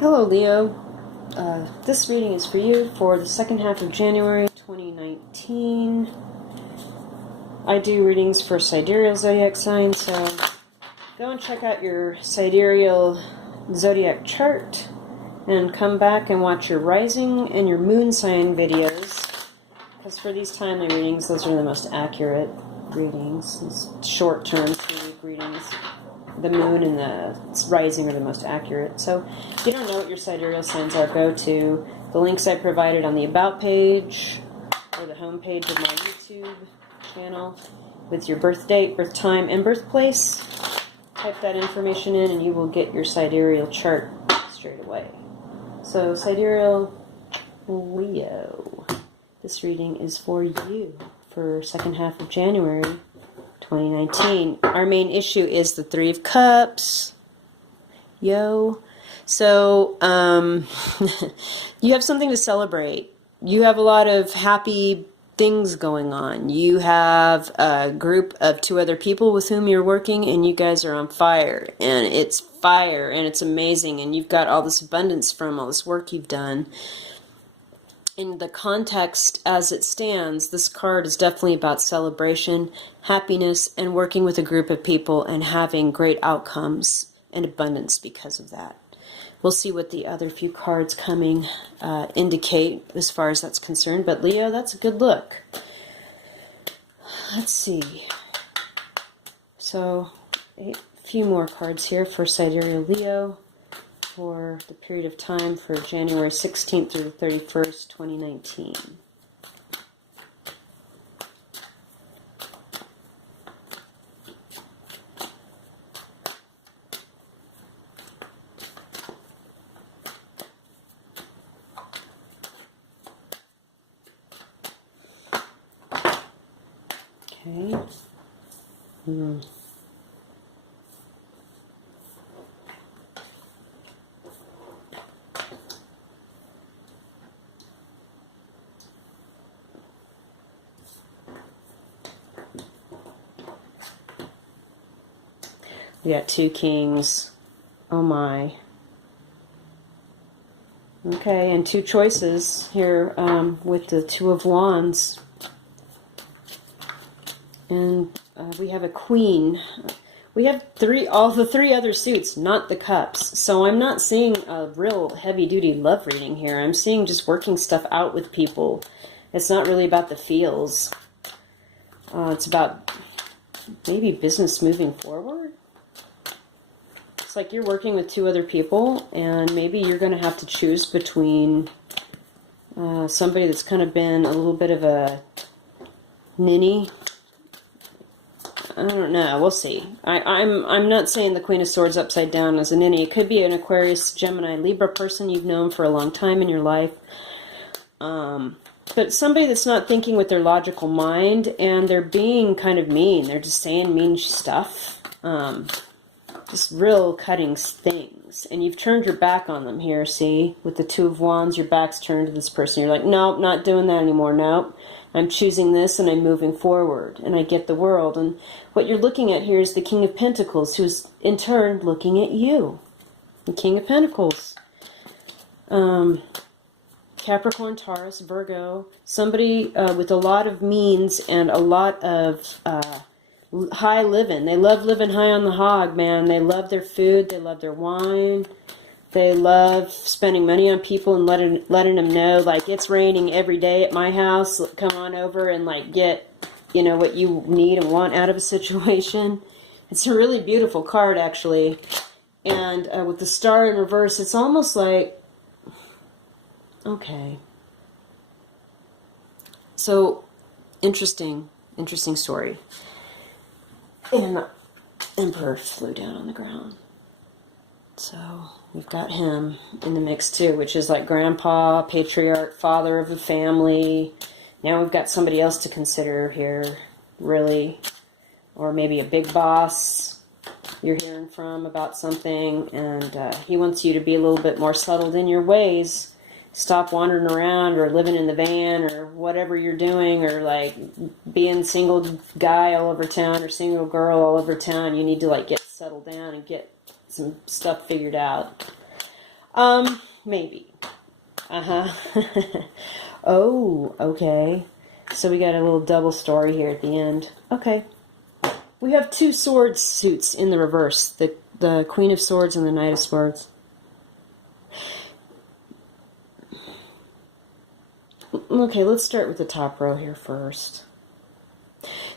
Hello, Leo. This reading is for you for the second half of January 2019. I do readings for Sidereal zodiac signs, so go and check out your Sidereal zodiac chart and come back and watch your rising and your moon sign videos, because for these timely readings, those are the most accurate readings. These short-term 2-week readings, the moon and the rising are the most accurate. So if you don't know what your sidereal signs are, go to the links I provided on the About page or the home page of my YouTube channel with your birth date, birth time, and birthplace. Type that information in and you will get your sidereal chart straight away. So Sidereal Leo, this reading is for you for second half of January 2019. Our main issue is the Three of Cups. Yo. So, you have something to celebrate. You have a lot of happy things going on. You have a group of 2 other people with whom you're working, and you guys are on fire. And it's fire, and it's amazing, and you've got all this abundance from all this work you've done. In the context as it stands, this card is definitely about celebration, happiness, and working with a group of people and having great outcomes and abundance because of that. We'll see what the other few cards coming indicate as far as that's concerned. But Leo, that's a good look. Let's see. So, a few more cards here for Sidereal Leo for the period of time for January 16th through the 31st, 2019. Okay. We got 2 kings. Oh my. Okay, and 2 choices here with the 2 of wands. And we have a queen. We have all the 3 other suits, not the cups. So I'm not seeing a real heavy-duty love reading here. I'm seeing just working stuff out with people. It's not really about the feels. It's about maybe business moving forward. It's like you're working with 2 other people, and maybe you're going to have to choose between somebody that's kind of been a little bit of a ninny. I don't know. We'll see. I'm not saying the Queen of Swords upside down as a ninny. It could be an Aquarius, Gemini, Libra person you've known for a long time in your life. But somebody that's not thinking with their logical mind, and they're being kind of mean. They're just saying mean stuff. Just real cutting things. And you've turned your back on them here, see? With the 2 of wands, your back's turned to this person. You're like, nope, not doing that anymore. Nope. I'm choosing this and I'm moving forward. And I get the world. And what you're looking at here is the King of Pentacles, who's in turn looking at you. The King of Pentacles. Capricorn, Taurus, Virgo. Somebody with a lot of means and a lot of high living. They love living high on the hog, man. They love their food. They love their wine. They love spending money on people and letting them know, like, it's raining every day at my house. Come on over and, like, get, you know, what you need and want out of a situation. It's a really beautiful card, actually. And with the star in reverse, it's almost like, okay. So, interesting story. And the Emperor flew down on the ground. So we've got him in the mix too, which is like grandpa, patriarch, father of the family. Now we've got somebody else to consider here, really. Or maybe a big boss you're hearing from about something, and he wants you to be a little bit more settled in your ways. Stop wandering around or living in the van or whatever you're doing, or like being single guy all over town or single girl all over town. You need to like get settled down and get some stuff figured out. Maybe. Uh-huh. Oh, okay. So we got a little double story here at the end. Okay. We have two sword suits in the reverse. The Queen of Swords and the Knight of Swords. Okay, let's start with the top row here first.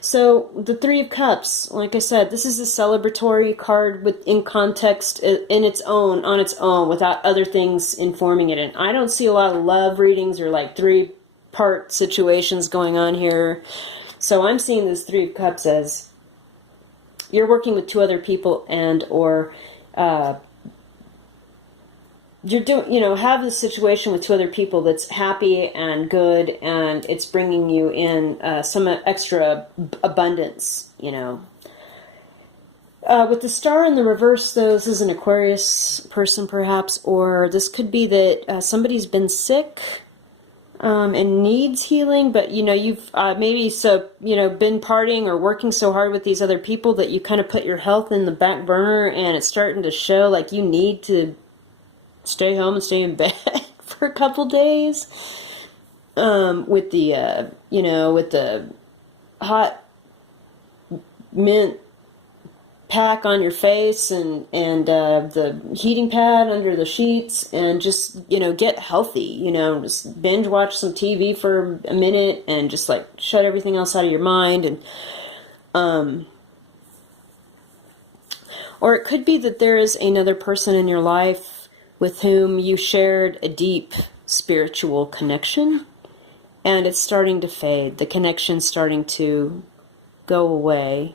So the Three of Cups, like I said, this is a celebratory card in context in its own, on its own, without other things informing it. And I don't see a lot of love readings or like three-part situations going on here. So I'm seeing this Three of Cups as you're working with two other people and or you're doing, have this situation with two other people that's happy and good, and it's bringing you in some extra abundance, With the star in the reverse, though, this is an Aquarius person, perhaps, or this could be that somebody's been sick and needs healing, but, you've maybe been partying or working so hard with these other people that you kind of put your health in the back burner, and it's starting to show like you need to stay home and stay in bed for a couple days, with the with the hot mint pack on your face and the heating pad under the sheets, and just get healthy, just binge watch some TV for a minute and just like shut everything else out of your mind. And or it could be that there is another person in your life with whom you shared a deep spiritual connection, and it's starting to fade. The connection's starting to go away.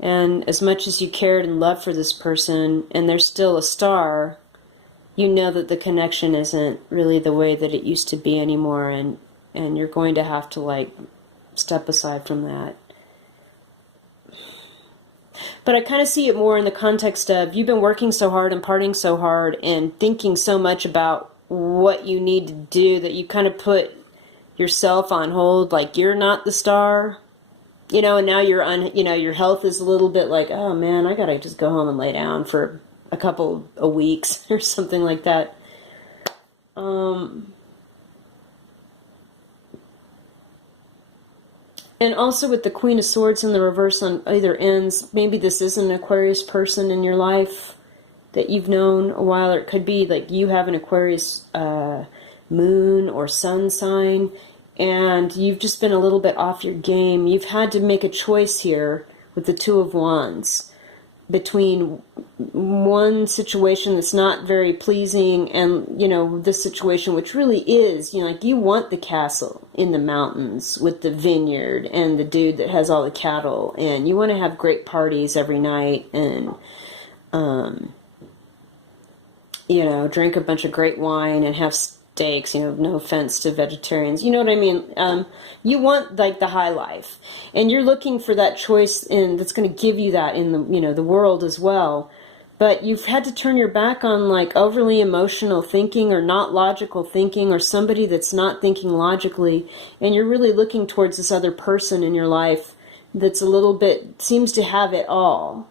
And as much as you cared and loved for this person, and there's still a star, you know that the connection isn't really the way that it used to be anymore, and you're going to have to, step aside from that. But I kind of see it more in the context of you've been working so hard and partying so hard and thinking so much about what you need to do that you kind of put yourself on hold, like you're not the star, and now your health is a little bit like, oh man, I gotta just go home and lay down for a couple of weeks or something like that. And also with the Queen of Swords in the reverse on either ends, maybe this is an Aquarius person in your life that you've known a while, or it could be like you have an Aquarius moon or sun sign, and you've just been a little bit off your game. You've had to make a choice here with the Two of Wands between one situation that's not very pleasing and, this situation which really is, you want the castle in the mountains with the vineyard and the dude that has all the cattle, and you want to have great parties every night and, drink a bunch of great wine and have steaks, no offense to vegetarians, you know what I mean? You want the high life, and you're looking for that choice that's going to give you that in the, the world as well. But you've had to turn your back on overly emotional thinking or not logical thinking, or somebody that's not thinking logically, and you're really looking towards this other person in your life that's a little bit, seems to have it all.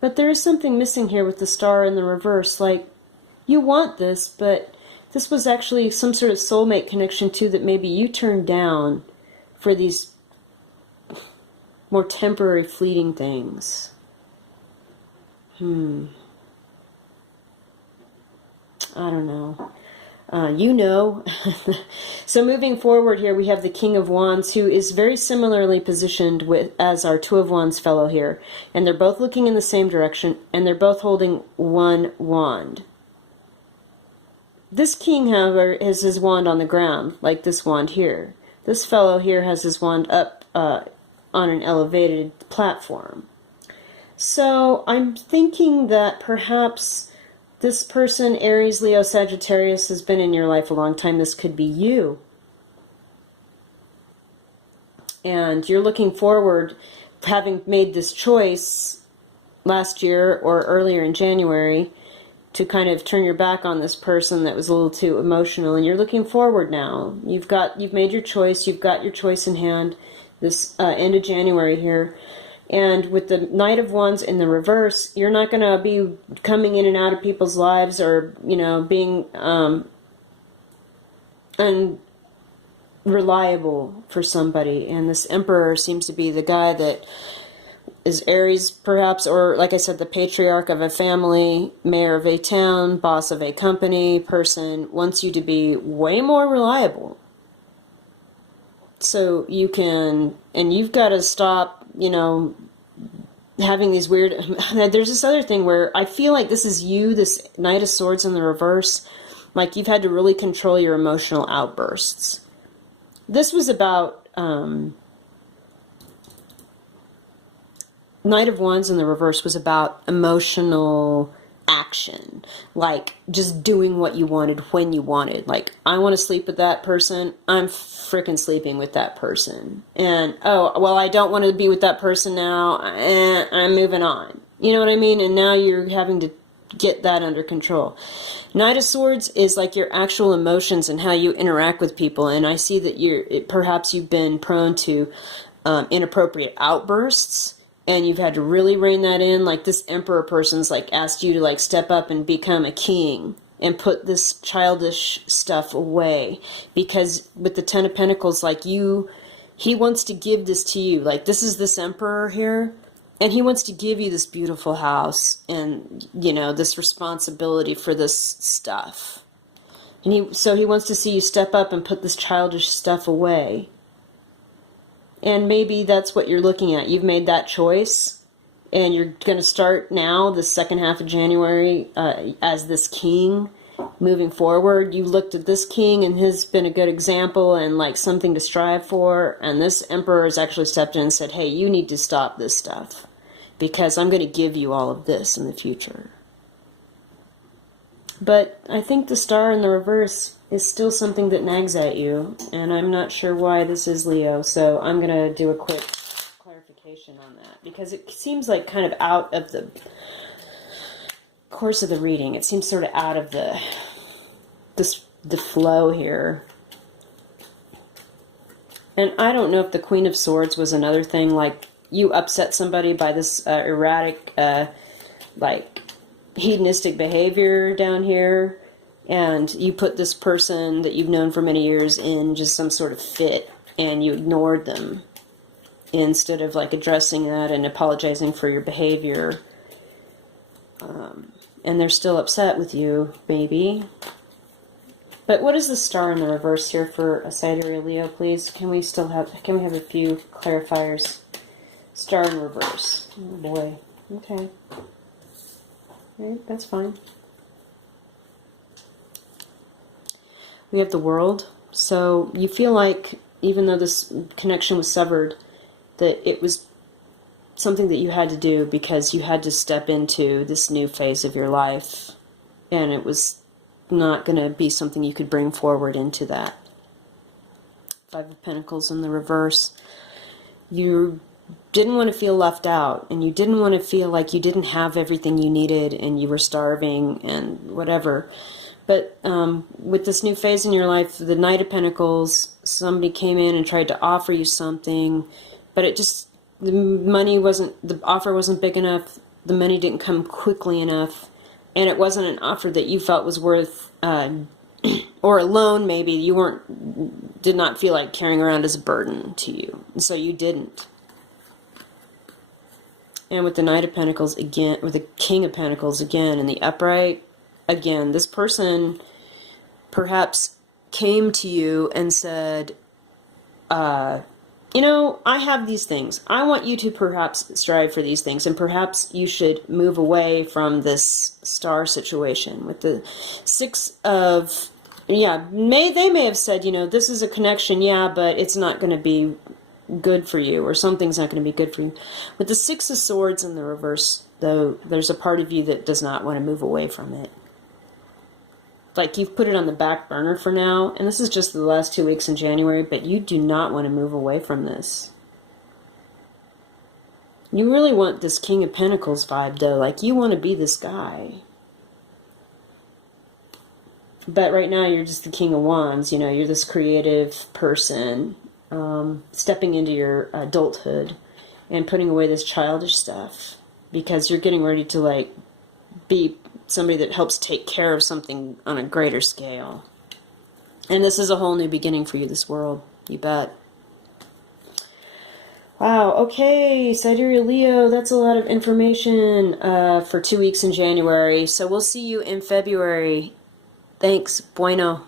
But there is something missing here with the star in the reverse, you want this, but this was actually some sort of soulmate connection too that maybe you turned down for these more temporary, fleeting things. I don't know. So moving forward here, we have the King of Wands, who is very similarly positioned as our Two of Wands fellow here. And they're both looking in the same direction, and they're both holding one wand. This king, however, has his wand on the ground, like this wand here. This fellow here has his wand up on an elevated platform. So I'm thinking that perhaps this person, Aries, Leo, Sagittarius, has been in your life a long time. This could be you. And you're looking forward, having made this choice last year or earlier in January, to kind of turn your back on this person that was a little too emotional, and you're looking forward now. You've made your choice. You've got your choice in hand. This end of January here, And with the Knight of Wands in the reverse, you're not going to be coming in and out of people's lives, or, you know, being unreliable for somebody. And this Emperor seems to be the guy that is Aries, perhaps, or, like I said, the patriarch of a family, mayor of a town, boss of a company, person, wants you to be way more reliable. So you can, and you've got to stop, you know, having these weird, there's this other thing where I feel like this is you, this Knight of Swords in the reverse, like you've had to really control your emotional outbursts. This was about, Knight of Wands in the reverse was about emotional action, like just doing what you wanted when you wanted. Like, I want to sleep with that person, I'm freaking sleeping with that person. And, oh, well, I don't want to be with that person now, I'm moving on. You know what I mean? And now you're having to get that under control. Knight of Swords is like your actual emotions and how you interact with people. And I see that perhaps you've been prone to inappropriate outbursts, and you've had to really rein that in. Like, this Emperor person's like asked you to like step up and become a king and put this childish stuff away. Because with the Ten of Pentacles, like he wants to give this to you. Like, this is this Emperor here, and he wants to give you this beautiful house and, you know, this responsibility for this stuff. And so he wants to see you step up and put this childish stuff away. And maybe that's what you're looking at. You've made that choice, and you're going to start now, the second half of January, as this king moving forward. You looked at this king, and he's been a good example and like something to strive for. And this Emperor has actually stepped in and said, hey, you need to stop this stuff, because I'm going to give you all of this in the future. But I think the Star in the reverse is still something that nags at you, and I'm not sure why this is Leo, so I'm going to do a quick clarification on that, because it seems like kind of out of the course of the reading. It seems sort of out of the flow here. And I don't know if the Queen of Swords was another thing, like you upset somebody by this erratic, like hedonistic behavior down here, and you put this person that you've known for many years in just some sort of fit, and you ignored them instead of like addressing that and apologizing for your behavior. And they're still upset with you, maybe. But what is the Star in the reverse here for a Sidereal Leo, please? Can we have a few clarifiers? Star in reverse. Oh boy. Okay. Right, that's fine. We have the World. So you feel like, even though this connection was severed, that it was something that you had to do because you had to step into this new phase of your life, and it was not going to be something you could bring forward into that. Five of Pentacles in the reverse. You didn't want to feel left out, and you didn't want to feel like you didn't have everything you needed and you were starving and whatever. But with this new phase in your life, the Knight of Pentacles, somebody came in and tried to offer you something, but it just, the offer wasn't big enough, the money didn't come quickly enough, and it wasn't an offer that you felt was worth, or a loan maybe, you did not feel like carrying around as a burden to you, and so you didn't. And with the Knight of Pentacles again, with the King of Pentacles again, in the upright, again, this person perhaps came to you and said, you know, I have these things. I want you to perhaps strive for these things, and perhaps you should move away from this Star situation. With the Six of, yeah, they may have said, you know, this is a connection, yeah, but it's not going to be good for you, or something's not going to be good for you. With the Six of Swords in the reverse, though, there's a part of you that does not want to move away from it. Like, you've put it on the back burner for now, and this is just the last 2 weeks in January, but you do not want to move away from this. You really want this King of Pentacles vibe, though. Like, you want to be this guy. But right now, you're just the King of Wands. You know, you're this creative person, stepping into your adulthood. and putting away this childish stuff, because you're getting ready to, like, be somebody that helps take care of something on a greater scale. And this is a whole new beginning for you, this world. You bet. Wow, okay, Sidereal Leo, that's a lot of information for 2 weeks in January. So we'll see you in February. Thanks. Bueno.